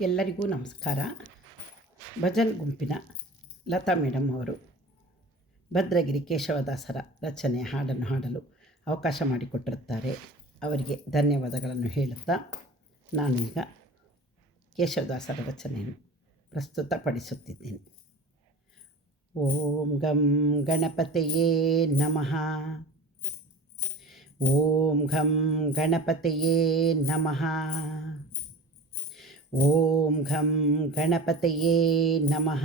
ಎಲ್ಲರಿಗೂ ನಮಸ್ಕಾರ. ಭಜನ್ ಗುಂಪಿನ ಲತಾ ಮೇಡಮ್ ಅವರು ಭದ್ರಗಿರಿ ಕೇಶವದಾಸರ ರಚನೆಯ ಹಾಡನ್ನು ಹಾಡಲು ಅವಕಾಶ ಮಾಡಿಕೊಟ್ಟಿರುತ್ತಾರೆ. ಅವರಿಗೆ ಧನ್ಯವಾದಗಳನ್ನು ಹೇಳುತ್ತಾ ನಾನೀಗ ಕೇಶವದಾಸರ ರಚನೆಯನ್ನು ಪ್ರಸ್ತುತಪಡಿಸುತ್ತಿದ್ದೇನೆ. ಓಂ ಗಂ ಗಣಪತಿಯೇ ನಮಃ. ಓಂ ಘಂ ಗಣಪತಿಯೇ ನಮಃ. ಓಂ ಘಂ ಗಣಪತಿಯೇ ನಮಃ.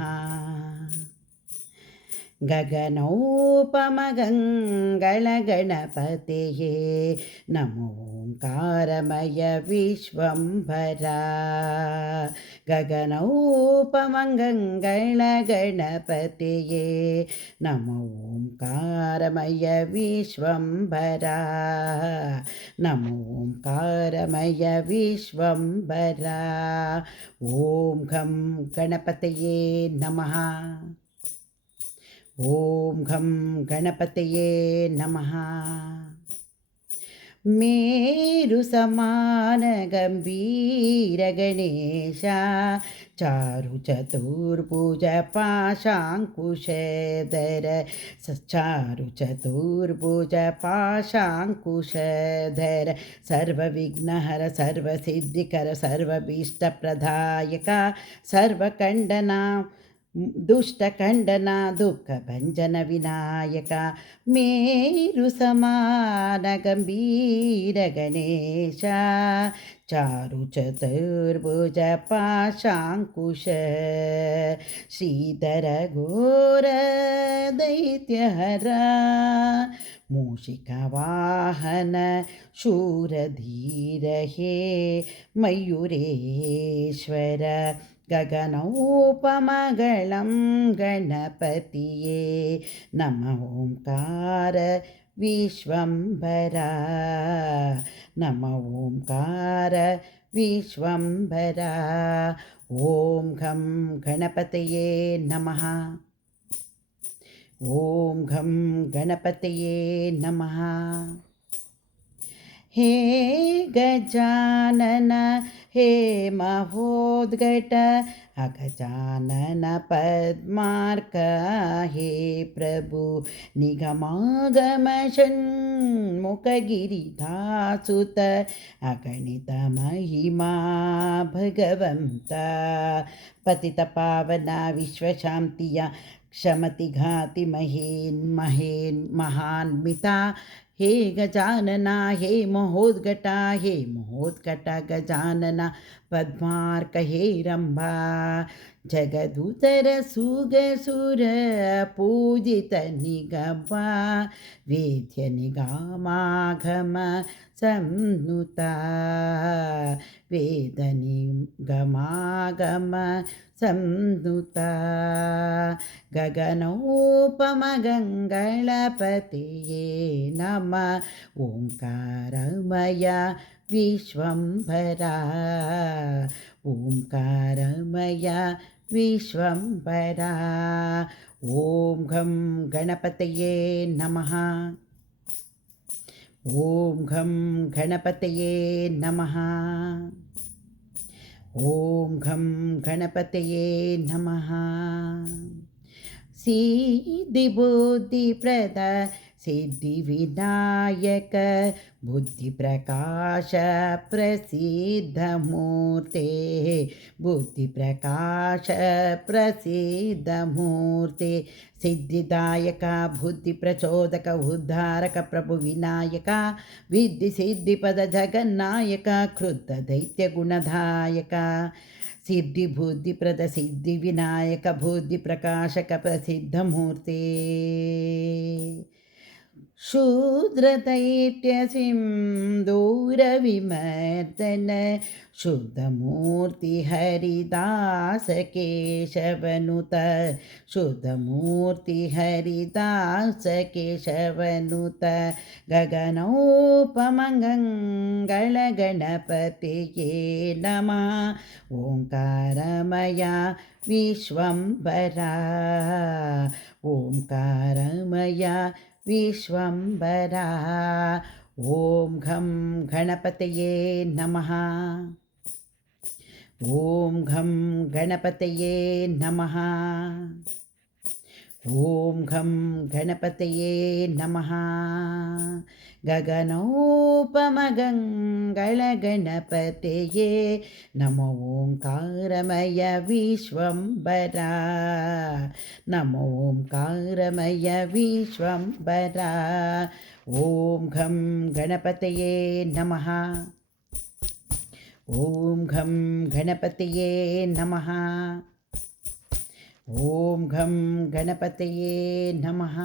ಗಗನೋಪಮಗಂಗಳ ಗಣಪತಿಯೇ ನಮೋ ಓಂಕಾರಮಯ ವಿಶ್ವಂಭರ. ಗಗನೋಪಮಗಂಗಳ ಗಣಪತಿಯೇ ನಮೋ ಓಂಕಾರಮಯ ವಿಶ್ವಂಭರ. ನಮೋ ಓಂಕಾರಮಯ ವಿಶ್ವಂಭರ. ಓಂ ಘಂ ಗಣಪತಿಯೇ ನಮಃ. ಓಂ ಘಂ ಗಣಪತಿಯೇ ನಮಃ. ಮೇರು ಸಮಾನ ಗಂಭೀರ ಗಣೇಶ ಚಾರು ಚತುರ್ಭುಜ ಪಾಶಾಂಕುಶಧರ. ಚಾರು ಚತುರ್ಭುಜ ಪಾಶಾಂಕುಶಧರ. ಸರ್ವವಿಘ್ನಹರ ಸರ್ವಸಿದ್ಧಿಕರ ಸರ್ವಭೀಷ್ಟಪ್ರದಾಯಕ ಸರ್ವಖಂಡನ ದುಷ್ಟಖಂಡನ ದುಃಖಭಂಜನ ವಿನಾಯಕ. ಮೇರು ಸಮಾನ ಗಂಭೀರ ಗಣೇಶ ಚಾರು ಚತುರ್ಭುಜ ಪಾಶಾಂಕುಶ. ಶ್ರೀಧರ ಘೋರ ದೈತ್ಯಹರ ಮೂಷಿಕ ವಾಹನ ಶೂರಧೀರ ಹೇ ಮಯೂರೇಶ್ವರ. ಗಗನೋಪಮಗಳಂ ಗಣಪತಿಯೇ ನಮಃ ಓಂಕಾರ ವಿಶ್ವಂಭರ. ನಮಃ ಓಂಕಾರ ವಿಶ್ವಂಭರ. ಓಂ ಘಂ ಗಣಪತಿಯೇ ನಮಃ. ಓಂ ಘಂ ಗಣಪತಿಯೇ ನಮಃ. ಹೇ ಗಜಾನನ ಹೇ ಮಹೋದ್ಘಟ ಅಗಜಾನನ ಪದ್ಮಾರ್ಕ. ಹೇ ಪ್ರಭು ನಿಗಮಾಗಮ ಷಣ್ಮುಖ ಗಿರಿಧಾಸುತ ಅಗಣಿತ ಮಹಿಮಾ ಭಗವಂತ. ಪತಿತ ಪಾವನ ವಿಶ್ವಶಾಂತಿಯ ಕ್ಷಮತಿ ಘಾತಿ ಮಹಾನ್ವಿತ. ಹೇ ಗಜಾನನ ಹೇ ಮಹೋದ್ಘಟ ಹೇ ಮಹೋದ್ಘಟ ಗಜಾನನ ಪದ್ಮಾರ್ಕ ಹೇ ರಂಭ. ಜಗದೂತರ ಸುಗಸುರ ಪೂಜಿತ ನಿಗಮ ವೇದ್ಯ ನಿಗಮಾಗಮ ಸಂನುತ. ವೇದ ನಿಗಮಾಗಮ ಸಂನುತ. ಗಗನೋಪಮಗಂಗಳಪತಿಯೇ ನಮಃ ಓಂಕಾರಮಯ ವಿಶ್ವಂಭರ. ಓಂಕಾರಮಯ ವಿಶ್ವಂಭರ. ಓಂ ಘಂ ಗಣಪತಿಯೇ ನಮಃ. ಓಂ ಘಂ ಗಣಪತಿಯೇ ನಮಃ. ಓಂ ಘಂ ಗಣಪತಿಯೇ ನಮಃ. ಸಿದ್ಧಿ ಬುದ್ಧಿ ಪ್ರದ ಸಿದ್ಧಿ ವಿನಾಯಕ ಬುದ್ಧಿ ಪ್ರಕಾಶ ಪ್ರಸಿದ್ಧ ಮೂರ್ತೆ. ಬುದ್ಧಿ ಪ್ರಕಾಶ ಪ್ರಸಿದ್ಧ ಮೂರ್ತೆ. ಸಿದ್ಧಿದಾಯಕ ಬುದ್ಧಿ ಪ್ರಚೋದಕ ಉದ್ಧಾರಕ ಪ್ರಭು ವಿನಾಯಕ. ವಿದ್ಧಿ ಸಿದ್ಧಿ ಪದ ಜಗನ್ನಾಯಕ ಕ್ರುದ್ಧ ದೈತ್ಯ ಗುಣದಾಯಕ. ಸಿದ್ಧಿ ಬುದ್ಧಿ ಪ್ರದ ಸಿದ್ಧಿ ವಿನಾಯಕ ಬುದ್ಧಿ ಪ್ರಕಾಶಕ ಪ್ರಸಿದ್ಧ ಮೂರ್ತಿ. ಶೂದ್ರ ದೈತ್ಯ ಸಿಂಧೂರ ವಿಮರ್ದನ ಶುದ್ಧ ಮೂರ್ತಿ ಹರಿದಾಸ ಕೇಶವನುತ. ಶುದ್ಧ ಮೂರ್ತಿ ಹರಿದಾಸ ಕೇಶವನುತ. ಗಗನೋಪಮಗಂಗಳ ಗಣಪತಿಯೇ ನಮಃ ಓಂಕಾರಮಯ ವಿಶ್ವಂಭರ. ಓಂಕಾರಮಯ ವಿಶ್ವಂಭರ. ಓಂ ಘಂ ಗಣಪತಿಯೇ ನಮಃ. ॐ घं गणपतये नमः। ॐ घं गणपतये नमः। गगनोपमगङ्गणपतये नमो ओङ्कारमय विश्वम्भरा। नमो ओङ्कारमय विश्वम्भरा। ॐ घं गणपतये नमः। ॐ घं गणपतये नमः। ॐ घं गणपतये नमः।